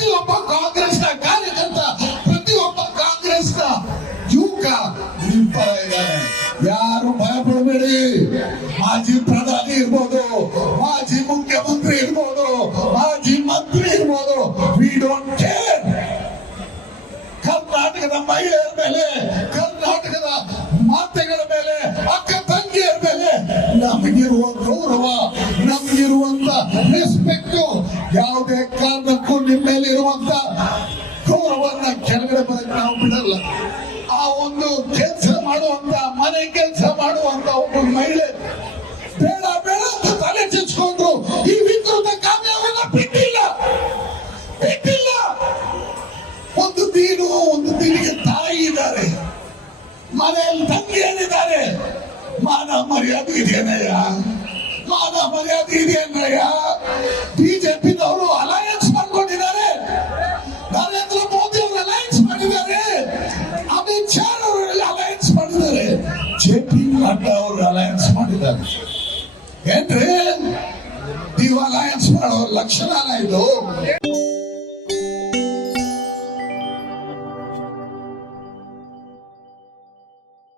ಪ್ರತಿಯೊಬ್ಬ ಕಾಂಗ್ರೆಸ್ನ ಕಾರ್ಯಕರ್ತ, ಪ್ರತಿಯೊಬ್ಬ ಕಾಂಗ್ರೆಸ್ನ ಯುವಕ ಪರ ಇದ್ದಾರೆ ಯಾರು ಭಯ ಪಡಬೇಡಿ. ಮಾಜಿ ಪ್ರಧಾನಿ ಇರ್ಬೋದು, ಮಾಜಿ ಮುಖ್ಯಮಂತ್ರಿ ಇರ್ಬೋದು, ಮಾಜಿ ಮಂತ್ರಿ ಇರ್ಬೋದು. ವಿ ಡೋಂಟ್ ಕೇರ್ ಕರ್ನಾಟಕದ ಮಹಿಳೆಯರ ಮೇಲೆ, ಕರ್ನಾಟಕದ ಮಾತೆಗಳ ಮೇಲೆ, ಅಕ್ಕ ತಂಗಿಯರ ಮೇಲೆ ನಮಗಿರುವ ಗೌರವ, ನಮಗಿರುವಂತ ರೆಸ್ಪೆಕ್ಟ್ ಯಾವುದೇ ಕಾರಣಕ್ಕೂ ನಿಮ್ಮ ಮೇಲೆ ಇರುವಂತ ಗೌರವನ್ನ ಕೆಳಗಡೆ ಬರಕ್ಕೆ ನಾವು ಬಿಡಲ್ಲ. ಆ ಒಂದು ಕೆಲಸ ಮಾಡುವಂತ, ಮನೆ ಕೆಲಸ ಮಾಡುವಂತ ಒಬ್ಬ ಮಹಿಳೆ ಬೇಡ ಬೇಡ ಅಂತ ತಲೆ ಚಿಚ್ಕೊಂಡ್ರು ಈ ವಿಕೃತ ಕಾವ್ಯವನ್ನ ಬಿಟ್ಟಿಲ್ಲ. ಬಿಟ್ಟಿಲ್ಲ. ಒಂದು ದೀನು, ಒಂದು ದೀನಿಗೆ ತಾಯಿ ಇದ್ದಾರೆ. ಮನೆಯಲ್ಲಿ ತಂಗಿ ಏನಿದ್ದಾರೆ ಮಾನ ಮರ್ಯಾದೆ ಇದೆಯನ್ನಯ್ಯ ಮಾನ ಮರ್ಯಾದೆ ಇದೆಯನ್ನಯ್ಯ ಅವರು ಅಲಯನ್ಸ್ ಮಾಡ್ಕೊಂಡಿದ್ದಾರೆ. ನರೇಂದ್ರ ಮೋದಿ ಅವರು ಅಲಯನ್ಸ್ ಮಾಡಿದ್ದಾರೆ. ಅಮಿತ್ ಶಾ ಅವರು ಅಲಯನ್ಸ್ ಮಾಡಿದ್ದಾರೆ. ಜೆ ಪಿ ನಡ್ಡಾ ಅವರು ಅಲಯನ್ಸ್ ಮಾಡಿದ್ದಾರೆ. ಏನ್ರಿ? ನೀವು ಅಲಯನ್ಸ್ ಮಾಡೋ ಲಕ್ಷಣ ಅಲ್ಲ ಇದು.